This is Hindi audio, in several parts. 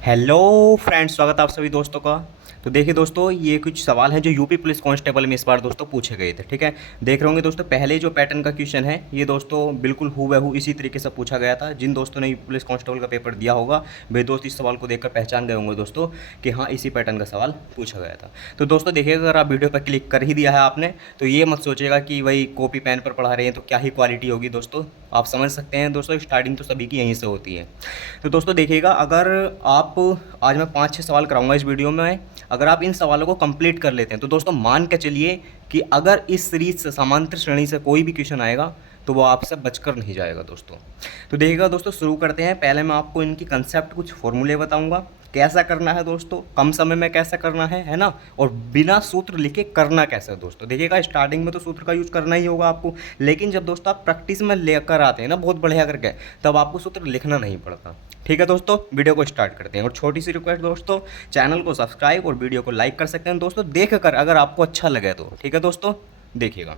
हेलो फ्रेंड्स, स्वागत है आप सभी दोस्तों का। तो देखिए दोस्तों, ये कुछ सवाल हैं जो यूपी पुलिस कांस्टेबल में इस बार दोस्तों पूछे गए थे। ठीक है, देख रहे होंगे दोस्तों, पहले जो पैटर्न का क्वेश्चन है ये दोस्तों बिल्कुल हूबहू इसी तरीके से पूछा गया था। जिन दोस्तों ने यूपी पुलिस कांस्टेबल का पेपर दिया होगा वे दोस्त इस सवाल को देखकर पहचान गए होंगे दोस्तों कि हाँ, इसी पैटर्न का सवाल पूछा गया था। तो दोस्तों देखिए, अगर आप वीडियो पर क्लिक कर ही दिया है आपने तो ये मत सोचिएगा कि वही कॉपी पेन पर पढ़ा रहे हैं तो क्या ही क्वालिटी होगी। दोस्तों आप समझ सकते हैं दोस्तों, स्टार्टिंग तो सभी की यहीं से होती है। तो दोस्तों देखिएगा, अगर आप आज मैं 5-6 सवाल कराऊंगा इस वीडियो में, अगर आप इन सवालों को कंप्लीट कर लेते हैं तो दोस्तों मान के चलिए कि अगर इस सीरीज से समांतर श्रेणी से कोई भी क्वेश्चन आएगा तो वो आपसे बचकर नहीं जाएगा दोस्तों। तो देखिएगा दोस्तों, शुरू करते हैं। पहले मैं आपको इनकी कंसेप्ट कुछ फॉर्मूले बताऊंगा, कैसा करना है दोस्तों, कम समय में कैसा करना है ना, और बिना सूत्र लिखे करना कैसा है दोस्तों। देखिएगा, स्टार्टिंग में तो सूत्र का यूज़ करना ही होगा आपको, लेकिन जब दोस्तों आप प्रैक्टिस में लेकर आते हैं ना बहुत बढ़िया करके, तब आपको सूत्र लिखना नहीं पड़ता। ठीक है दोस्तों, वीडियो को स्टार्ट करते हैं। और छोटी सी रिक्वेस्ट दोस्तों, चैनल को सब्सक्राइब और वीडियो को लाइक कर सकते हैं दोस्तों देख कर, अगर आपको अच्छा लगे तो। ठीक है दोस्तों, देखिएगा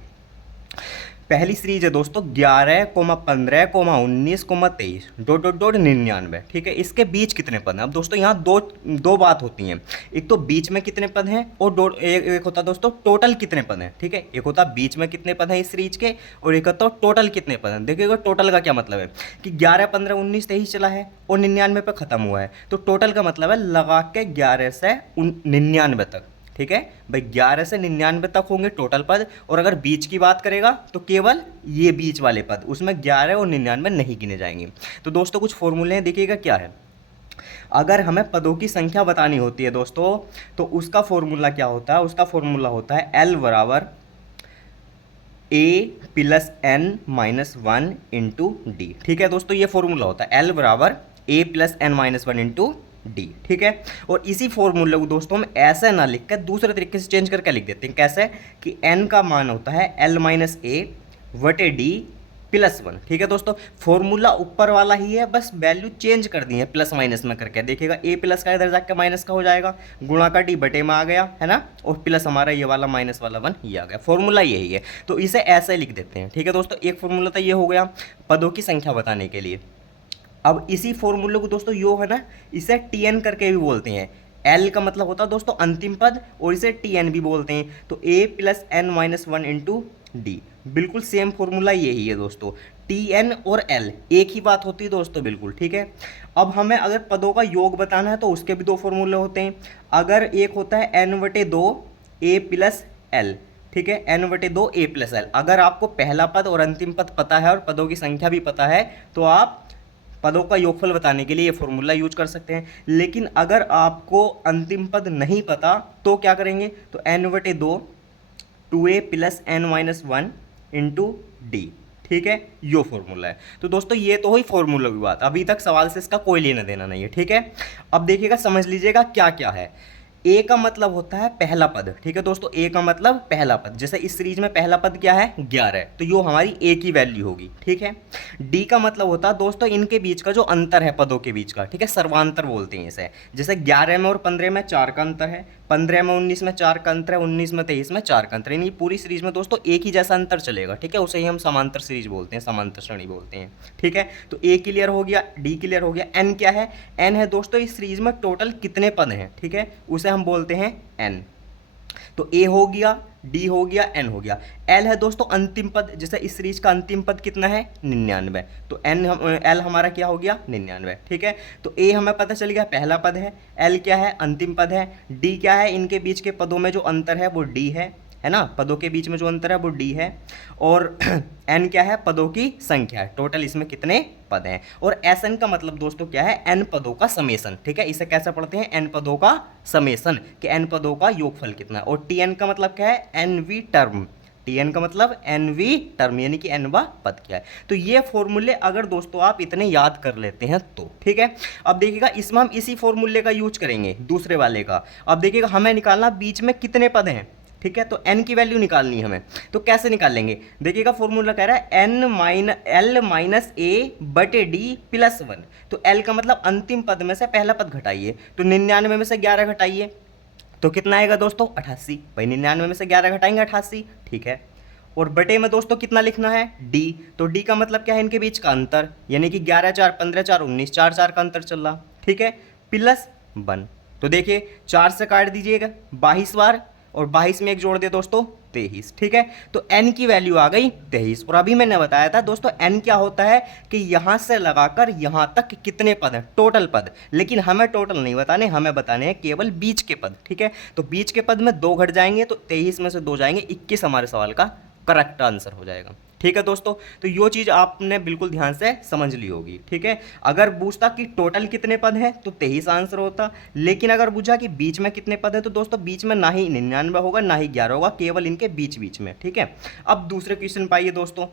पहली सीरीज है दोस्तों 11,15,19,23 डॉट डॉट डॉट 99। ठीक है, इसके बीच कितने पद हैं। अब दोस्तों यहाँ दो दो बात होती हैं, एक तो बीच में कितने पद हैं और एक होता है दोस्तों टोटल कितने पद हैं। ठीक है, एक होता है बीच में कितने पद हैं इस सीरीज के, और एक होता है टोटल कितने पद हैं। देखिएगा, टोटल का क्या मतलब है कि 11, 15, 19, 23 चला है और 99 पे खत्म हुआ है, तो टोटल का मतलब है लगा के 11 से 99 तक। ठीक है भाई, 11 से 99 तक होंगे टोटल पद, और अगर बीच की बात करेगा तो केवल ये बीच वाले पद, उसमें 11 और 99 नहीं गिने जाएंगे। तो दोस्तों कुछ फॉर्मूले हैं, देखिएगा क्या है। अगर हमें पदों की संख्या बतानी होती है दोस्तों, तो उसका फॉर्मूला क्या होता है, उसका फॉर्मूला होता है L बराबर A+n-1 डी। ठीक है दोस्तों, ये फॉर्मूला होता है L बराबर A+n-1 डी। ठीक है, और इसी फॉर्मूले को दोस्तों हम ऐसे ना लिख कर दूसरे तरीके से चेंज करके लिख देते हैं। कैसे कि n का मान होता है L-A/D+1। ठीक है दोस्तों, फॉर्मूला ऊपर वाला ही है, बस वैल्यू चेंज कर दी है प्लस माइनस में करके। देखिएगा, a प्लस का इधर जाकर माइनस का हो जाएगा, गुणा का d बटे में आ गया है ना, और प्लस हमारा ये वाला माइनस वाला 1 ये आ गया। फॉर्मूला यही है, तो इसे ऐसे लिख देते हैं। ठीक है दोस्तों, एक फॉर्मूला तो ये हो गया पदों की संख्या बताने के लिए। अब इसी फॉर्मूले को दोस्तों यो है ना, इसे टी एन करके भी बोलते हैं। एल का मतलब होता है दोस्तों अंतिम पद, और इसे टी एन भी बोलते हैं। तो A+n-1 डी, बिल्कुल सेम फॉर्मूला यही है दोस्तों। टी एन और एल एक ही बात होती है दोस्तों, बिल्कुल ठीक है। अब हमें अगर पदों का योग बताना है तो उसके भी दो फॉर्मूले होते हैं। अगर एक होता है n/2 A+l, ठीक है, n/2 A+l। अगर आपको पहला पद और अंतिम पद पता है और पदों की संख्या भी पता है तो आप पदों का योगफल बताने के लिए ये फॉर्मूला यूज कर सकते हैं। लेकिन अगर आपको अंतिम पद नहीं पता तो क्या करेंगे, तो n/2 2A+n-1 डी। ठीक है, यो फॉर्मूला है। तो दोस्तों ये तो हुई फॉर्मूला की बात, अभी तक सवाल से इसका कोई लेना देना नहीं है। ठीक है, अब देखिएगा, समझ लीजिएगा क्या क्या है। ए का मतलब होता है पहला पद। ठीक है दोस्तों, ए का मतलब पहला पद, जैसे इस सीरीज में पहला पद क्या है 11, तो यो हमारी ए की वैल्यू होगी। ठीक है, डी का मतलब होता है दोस्तों इनके बीच का जो अंतर है पदों के बीच का, ठीक है, सर्वांतर बोलते हैं इसे। जैसे 11 में और 15 में 4 का अंतर है, 15 में 19 में 4 का अंतर है, 19 में 23 में 4 का अंतर है। यानी पूरी सीरीज में दोस्तों एक ही जैसा अंतर चलेगा। ठीक है, उसे ही हम समांतर सीरीज बोलते हैं, समांतर श्रेणी बोलते हैं। ठीक है, तो ए क्लियर हो गया, डी क्लियर हो गया। एन क्या है, एन है दोस्तों इस सीरीज में टोटल कितने पद हैं। ठीक है, उसे हम बोलते हैं एन। तो ए हो गया, डी हो गया, एन हो गया। एल है दोस्तों अंतिम पद, जैसे इस सीरीज का अंतिम पद कितना है 99, तो एल हमारा क्या हो गया 99। ठीक है, तो ए हमें पता चल गया पहला पद है, एल क्या है अंतिम पद है, डी क्या है इनके बीच के पदों में जो अंतर है वो डी है ना, पदों के बीच में जो अंतर है वो डी है, और एन क्या है पदों की संख्या है, टोटल इसमें कितने पद हैं। और एस एन का मतलब दोस्तों क्या है, एन पदों का समेसन। ठीक है, इसे कैसे पढ़ते हैं, एन पदों का समेसन, कि एन पदों का योगफल कितना है। और टी एन का मतलब क्या है, एन वी टर्म। टी एन का मतलब एन वी टर्म, यानी कि एन वा पद क्या है। तो ये फॉर्मूले अगर दोस्तों आप इतने याद कर लेते हैं तो ठीक है। अब देखिएगा, इसमें हम इसी फॉर्मूले का यूज करेंगे दूसरे वाले का। अब देखिएगा, हमें निकालना बीच में कितने पद हैं। ठीक है, तो n की वैल्यू निकालनी है हमें, तो कैसे निकाल लेंगे। देखिएगा, फॉर्मूला कह रहा है L-D+1। तो L का मतलब अंतिम पद में से पहला पद घटाइए, तो 99 में से 11 घटाइए तो कितना आएगा दोस्तों 88। भाई 99 में से 11 घटाएंगे 88। ठीक है, और बटे में दोस्तों कितना लिखना है d, तो d का मतलब क्या है इनके बीच का अंतर, यानी कि 11 4 15 4 19, 4 4 का अंतर चल रहा। ठीक है, प्लस 1। तो देखिए 4 से काट दीजिएगा 22 बार, और 22 में एक जोड़ दे दोस्तों 23। ठीक है, तो n की वैल्यू आ गई 23। और अभी मैंने बताया था दोस्तों n क्या होता है कि यहां से लगाकर यहां तक कितने पद हैं, टोटल पद। लेकिन हमें टोटल नहीं बताने, हमें बताने हैं केवल बीच के पद। ठीक है, तो बीच के पद में 2 घट जाएंगे, तो 23 में से 2 जाएंगे, 21 हमारे सवाल का करेक्ट आंसर हो जाएगा। ठीक है दोस्तों, तो यो चीज़ आपने बिल्कुल ध्यान से समझ ली होगी। ठीक है, अगर पूछता कि टोटल कितने पद हैं तो 23 आंसर होता, लेकिन अगर पूछा कि बीच में कितने पद हैं तो दोस्तों बीच में ना ही 99 होगा ना ही 11 होगा, केवल इनके बीच बीच में। ठीक है, अब दूसरे क्वेश्चन पाइए दोस्तों।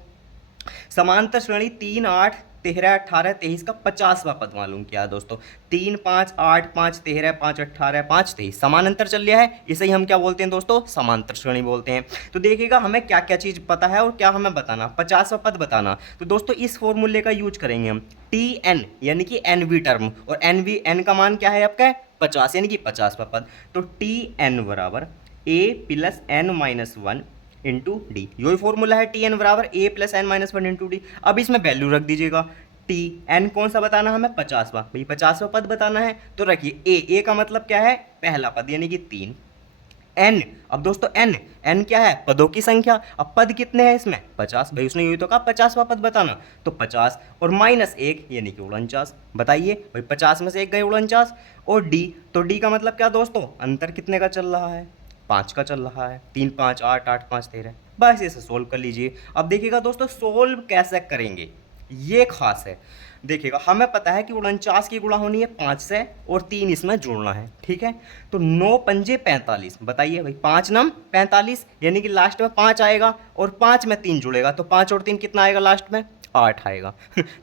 समांतर श्रेणी 3, 8, 13, 18, 23 का 50वां पद मालूम किया है दोस्तों। 3, 5, 8, 5, 13, 5, 18, 5, 23 समानांतर चल रहा है, इसे ही हम क्या बोलते हैं दोस्तों, समांतर श्रेणी बोलते हैं। तो देखिएगा हमें क्या क्या चीज़ पता है और क्या हमें बताना, 50वां पद बताना। तो दोस्तों इस फॉर्मूले का यूज करेंगे हम, टी एन यानी कि एन वी टर्म, और एन वी एन का मान क्या है आपका 50 यानी कि 50वां पद। तो टी एन बराबर a plus N minus 1 into d, यही फॉर्मूला है, टी एन बराबर a plus N minus 1 into d. अब इसमें वैल्यू रख दीजिएगा, टी एन कौन सा बताना हमें, 50वां, भाई 50वां पद बताना है। तो रखिए ए का मतलब क्या है, पहला पद यानी कि 3। एन, अब दोस्तों एन क्या है, पदों की संख्या। अब पद कितने हैं इसमें 50, भाई उसने यही तो कहा 50वां पद बताना, तो 50 और माइनस 1 यानी कि 49। बताइए भाई 50 में से 1 गए 49। और डी, तो डी का मतलब क्या दोस्तों, अंतर कितने का चल रहा है, 5 का चल रहा है, 3, 5, 8, 8, 5, 13। बस इसे सोल्व कर लीजिए। अब देखिएगा दोस्तों सोल्व कैसे करेंगे, ये खास है। देखिएगा हमें पता है कि 49 की गुणा होनी है 5 से, और 3 इसमें जोड़ना है। ठीक है, तो 9 पंजे 45। बताइए भाई 5 नम 45 यानी कि लास्ट में 5 आएगा, और 5 में 3 जुड़ेगा, तो 5 और 3 कितना आएगा लास्ट में, 8 आएगा।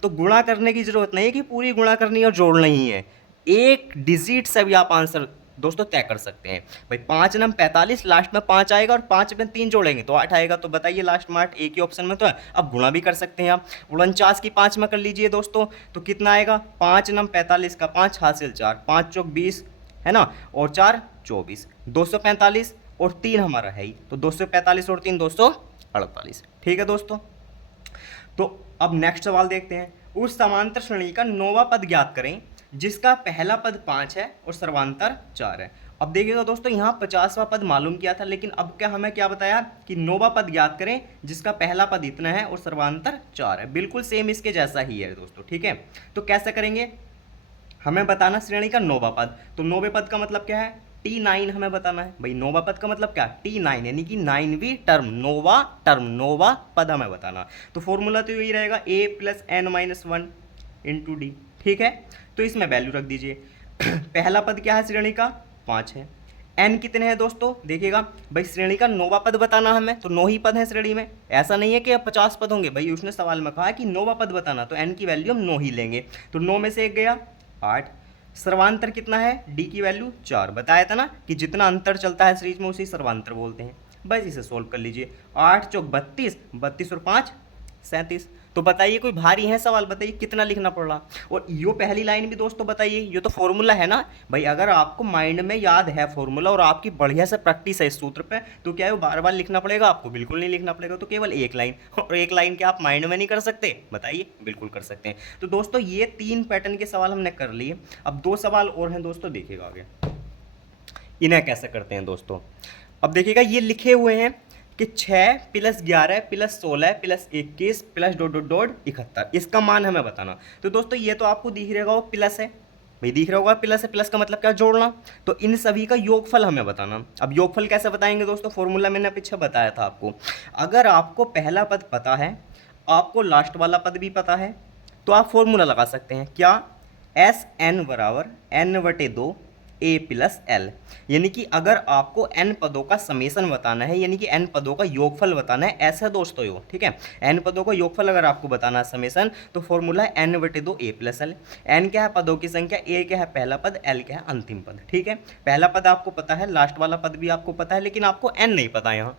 तो गुणा करने की जरूरत नहीं है कि पूरी गुणा करनी है और जोड़ना ही है, एक डिजिट से भी आप आंसर दोस्तों तय कर सकते हैं। भाई 5 नम 45, लास्ट में 5 आएगा और 5 में 3 जोड़ेंगे तो 8 आएगा। तो बताइए लास्ट में 8 एक ही ऑप्शन में तो है। अब गुणा भी कर सकते हैं आप, 49 की 5 में कर लीजिए दोस्तों, तो कितना आएगा, 5 नम 45 का 5 हासिल 4, 5 चौक 20 है ना, और 4 24, 245 और 3 हमारा है ही, तो 245 और 3 248। ठीक है दोस्तों, तो अब नेक्स्ट सवाल देखते हैं। उस समांतर श्रेणी का 9वां पद ज्ञात करें जिसका पहला पद 5 है और सर्वांतर 4 है। अब देखिएगा दोस्तों यहाँ 50वां पद मालूम किया था, लेकिन अब क्या हमें क्या बताया कि 9वां पद ज्ञात करें जिसका पहला पद इतना है और सर्वांतर 4 है। बिल्कुल सेम इसके जैसा ही है दोस्तों। ठीक है, तो कैसे करेंगे, हमें बताना श्रेणी का 9वां पद। तो 9वें पद का मतलब क्या है, T9 हमें बताना है। भाई 9वां पद का मतलब क्या, T9 यानी कि 9वीं टर्म, 9वां पद हमें बताना। तो फॉर्मूला तो यही रहेगा a plus N minus 1 into D. ठीक है, तो इसमें वैल्यू रख दीजिए। पहला पद क्या है श्रेणी का, 5 है। n कितने हैं दोस्तों, देखिएगा भाई श्रेणी का 9वां पद बताना हमें, तो 9 ही पद है श्रेणी में, ऐसा नहीं है कि अब 50 पद होंगे। भाई उसने सवाल में कहा कि 9वां पद बताना, तो n की वैल्यू हम 9 ही लेंगे। तो 9 में से एक गया 8। सर्वांतर कितना है, d की वैल्यू 4। बताया था ना कि जितना अंतर चलता है सीरीज में उसी सर्वांतर बोलते हैं। बस इसे सोल्व कर लीजिए, 8 चौक 32, 32 और 5 37। तो बताइए कोई भारी है सवाल, बताइए कितना लिखना पड़ रहा। और यो पहली लाइन भी दोस्तों बताइए, ये तो फॉर्मूला है ना भाई, अगर आपको माइंड में याद है फॉर्मूला और आपकी बढ़िया से प्रैक्टिस है इस सूत्र पे, तो क्या है बार बार लिखना पड़ेगा आपको, बिल्कुल नहीं लिखना पड़ेगा। तो केवल एक लाइन, और एक लाइन क्या आप माइंड में नहीं कर सकते, बताइए बिल्कुल कर सकते हैं। तो दोस्तों ये 3 पैटर्न के सवाल हमने कर लिए। अब 2 सवाल और हैं दोस्तों, देखिएगा आगे इन्हें कैसे करते हैं दोस्तों। अब देखिएगा ये लिखे हुए हैं कि 6 plus 11 plus 16 plus 21 plus dot dot dot 71, इसका मान हमें बताना। तो दोस्तों ये तो आपको दिख रहेगा वो प्लस है, भाई दिख रहा होगा प्लस है, प्लस का मतलब क्या, जोड़ना। तो इन सभी का योगफल हमें बताना। अब योगफल कैसे बताएंगे दोस्तों, फॉर्मूला मैंने पीछे बताया था आपको। अगर आपको पहला पद पता है, आपको लास्ट वाला पद भी पता है, तो आप फॉर्मूला लगा सकते हैं क्या, एस एन बराबर n/2 ए प्लस एल। यानी कि अगर आपको n पदों का समेसन बताना है, यानी कि n पदों का योगफल बताना है, ऐसा दोस्तों यो, ठीक है, n पदों का योगफल अगर आपको बताना है समेसन, तो फॉर्मूला है n/2 ए प्लस एल। n क्या है पदों की संख्या, a क्या है पहला पद, l क्या है अंतिम पद। ठीक है, पहला पद आपको पता है, लास्ट वाला पद भी आपको पता है, लेकिन आपको n नहीं पता यहाँ।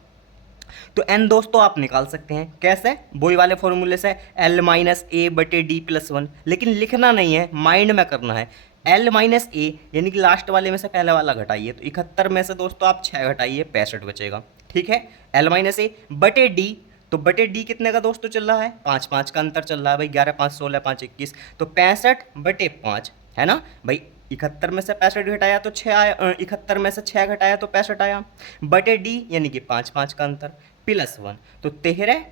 तो n दोस्तों आप निकाल सकते हैं कैसे, बोई वाले फॉर्मूले से, l माइनस ए बटे डी प्लस 1। लेकिन लिखना नहीं है, माइंड में करना है। l माइनस ए यानी कि लास्ट वाले में से पहले वाला घटाइए, तो 71 में से दोस्तों आप 6 घटाइए, 65 बचेगा। ठीक है, l माइनस ए बटे डी, तो बटे डी कितने का दोस्तों चल रहा है, 5 का अंतर चल रहा है भाई, 11 5 16 5 21, तो 65 बटे 5 है ना भाई, 71 में से 65 घटाया तो 6 आया, 71 में से 6 घटाया तो 65 आया, बटे डी यानी कि 5 5 का अंतर, +1 तो 13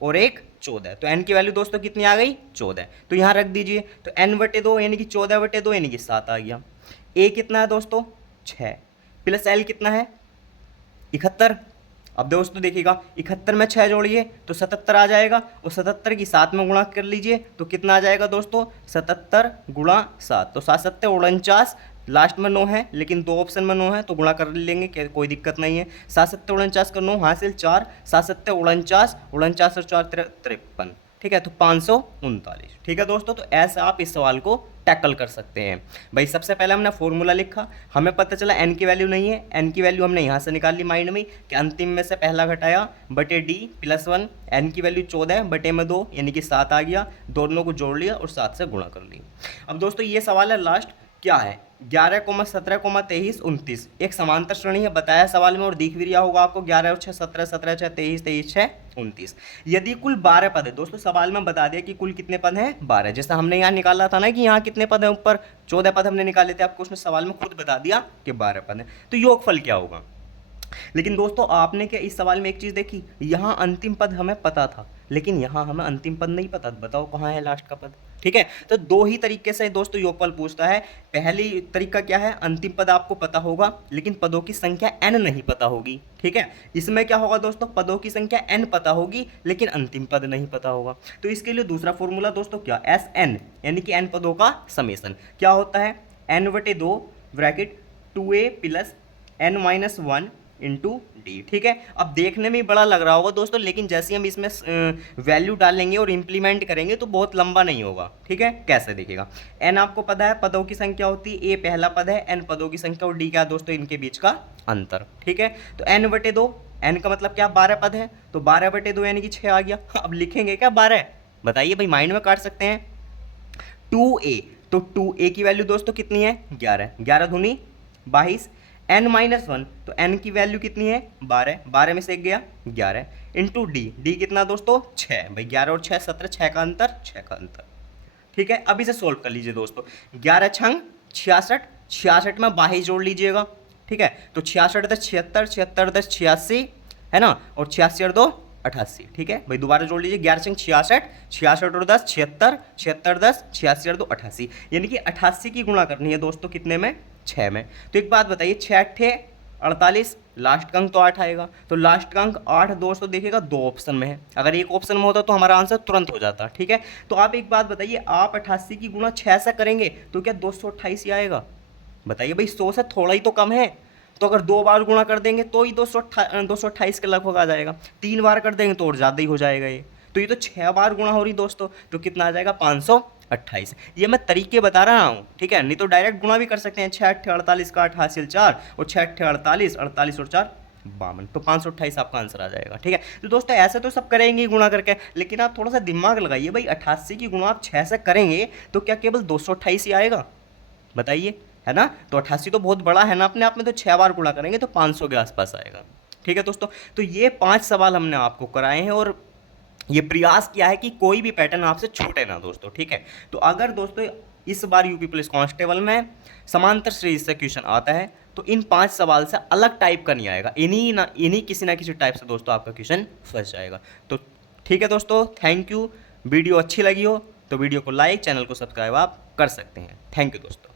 और 1 14। तो n की वैल्यू दोस्तों कितनी आ गई? 14। तो यहाँ रख दीजिए, तो n बटे 2 यानी कि 14 बटे 2 यानी कि 7 आ गया। a कितना है दोस्तों? 6 प्लस l कितना है? 71। अब दोस्तों देखिएगा 71 में 6 जोड़िए तो 77 आ जाएगा, और 77 की 7 में गुणा कर लीजिए तो कितना आ जाएगा दोस्तों? 77 गुणा 7, तो 7 7 49, लास्ट में 9 है लेकिन 2 ऑप्शन में 9 है तो गुणा कर लेंगे, कोई दिक्कत नहीं है। 7 7 49 का 9 हासिल 4, 7 7 49, 49 और 4 53, ठीक है, तो 539। ठीक है दोस्तों, तो ऐसे आप इस सवाल को टैकल कर सकते हैं। भाई सबसे पहले हमने फॉर्मूला लिखा, हमें पता चला n की वैल्यू नहीं है, n की वैल्यू हमने यहाँ से निकाल ली माइंड में कि अंतिम में से पहला घटाया बटे d +1, n की वैल्यू 14 बटे में 2 यानी कि 7 आ गया, दोनों को जोड़ लिया और 7 से गुणा कर ली। अब दोस्तों ये सवाल है लास्ट, क्या है? 11, 17, 23, 29 एक समांतर श्रेणी है, बताया सवाल में और दिख भी रहा होगा आपको। 11 और 6 17, 17 6 23, 23 6 29। यदि कुल 12 पद है दोस्तों, सवाल में बता दिया कि कुल कितने पद हैं? 12। जैसा हमने यहाँ निकाला था ना कि यहाँ कितने पद हैं, ऊपर 14 पद हमने निकाले थे, आपको उसने सवाल में खुद बता दिया कि 12 पद हैं। तो योगफल क्या होगा? लेकिन दोस्तों आपने क्या इस सवाल में एक चीज़ देखी, यहाँ अंतिम पद हमें पता था लेकिन यहाँ हमें अंतिम पद नहीं पता, बताओ कहाँ है लास्ट का पद। ठीक है, तो दो ही तरीके से दोस्तों योगफल पूछता है। पहली तरीका क्या है, अंतिम पद आपको पता होगा लेकिन पदों की संख्या n नहीं पता होगी। ठीक है, इसमें क्या होगा दोस्तों, पदों की संख्या n पता होगी लेकिन अंतिम पद नहीं पता होगा। तो इसके लिए दूसरा फॉर्मूला दोस्तों क्या, SN यानी कि n पदों का समेसन क्या होता है, n/2 bracket 2a plus n-1 into D. ठीक है, अब देखने में बड़ा लग रहा होगा दोस्तों, लेकिन जैसे हम इसमें वैल्यू डालेंगे और इम्प्लीमेंट करेंगे तो बहुत लंबा नहीं होगा। ठीक है, कैसे देखिएगा, n आपको पता है पदों की संख्या होती है, a पहला पद है, n पदों की संख्या और d क्या दोस्तों, इनके बीच का अंतर। ठीक है, तो n/2, n का मतलब क्या, 12 पद है, तो 12/2 यानी कि 6 आ गया। अब लिखेंगे क्या 12, बताइए भाई, माइंड में काट सकते हैं। 2a, तो 2a की वैल्यू दोस्तों कितनी है, 11, 11 दूनी 22, n-1 तो n की वैल्यू कितनी है, 12, 12 में से एक गया 11 इंटू डी कितना दोस्तों, 6, भाई 11 और 6 17, 6 का अंतर, 6 का अंतर। ठीक है, अब इसे सोल्व कर लीजिए दोस्तों, 11 छंग 66, 66 में 22 जोड़ लीजिएगा। ठीक है, तो 66 10 76, 76 10 86 है ना, और 86 और 2 88। ठीक है भाई, दोबारा जोड़ लीजिए, 11 छंग 66, 66 और 10 76, 76 10 86 और 2 88, यानी कि 88 की गुणा करनी है दोस्तों कितने में, 6 में। तो एक बात बताइए, 6 8 48, लास्ट का अंक तो 8 आएगा, तो लास्ट का अंक 8 दोस्तों देखिएगा 2 ऑप्शन में है, अगर एक ऑप्शन में होता तो हमारा आंसर तुरंत हो जाता। ठीक है, तो आप एक बात बताइए, आप 88 की गुणा 6 से करेंगे तो क्या 228 ही आएगा, बताइए भाई, 100 से थोड़ा ही तो कम है, तो अगर 2 बार गुणा कर देंगे तो ही 228 के लगभग आ जाएगा, 3 बार कर देंगे तो और ज़्यादा ही हो जाएगा ये, तो ये तो 6 बार गुणा हो रही दोस्तों, तो कितना आ जाएगा 528। ये मैं तरीके बता रहा हूँ, ठीक है, नहीं तो डायरेक्ट गुणा भी कर सकते हैं, 6 8 48 का 8 हासिल 4 और 6 8 48, 48 और 4 52, तो 528 आपका आंसर आ जाएगा। ठीक है, तो दोस्तों ऐसे तो सब करेंगे गुणा करके, लेकिन आप थोड़ा सा दिमाग लगाइए भाई, 88 की गुणा आप 6 से करेंगे तो क्या केवल 228 ही आएगा, बताइए, है ना, तो 88 तो बहुत बड़ा है ना अपने आप में, तो 6 बार गुणा करेंगे तो 500 के आसपास आएगा। ठीक है दोस्तों, तो ये 5 सवाल हमने आपको कराए हैं और ये प्रयास किया है कि कोई भी पैटर्न आपसे छूटे ना दोस्तों। ठीक है, तो अगर दोस्तों इस बार यूपी पुलिस कांस्टेबल में समांतर श्रेणी से क्वेश्चन आता है तो इन 5 सवाल से अलग टाइप का नहीं आएगा, इन्हीं किसी ना किसी टाइप से दोस्तों आपका क्वेश्चन फंस जाएगा। तो ठीक है दोस्तों, थैंक यू। वीडियो अच्छी लगी हो तो वीडियो को लाइक, चैनल को सब्सक्राइब आप कर सकते हैं। थैंक यू दोस्तों।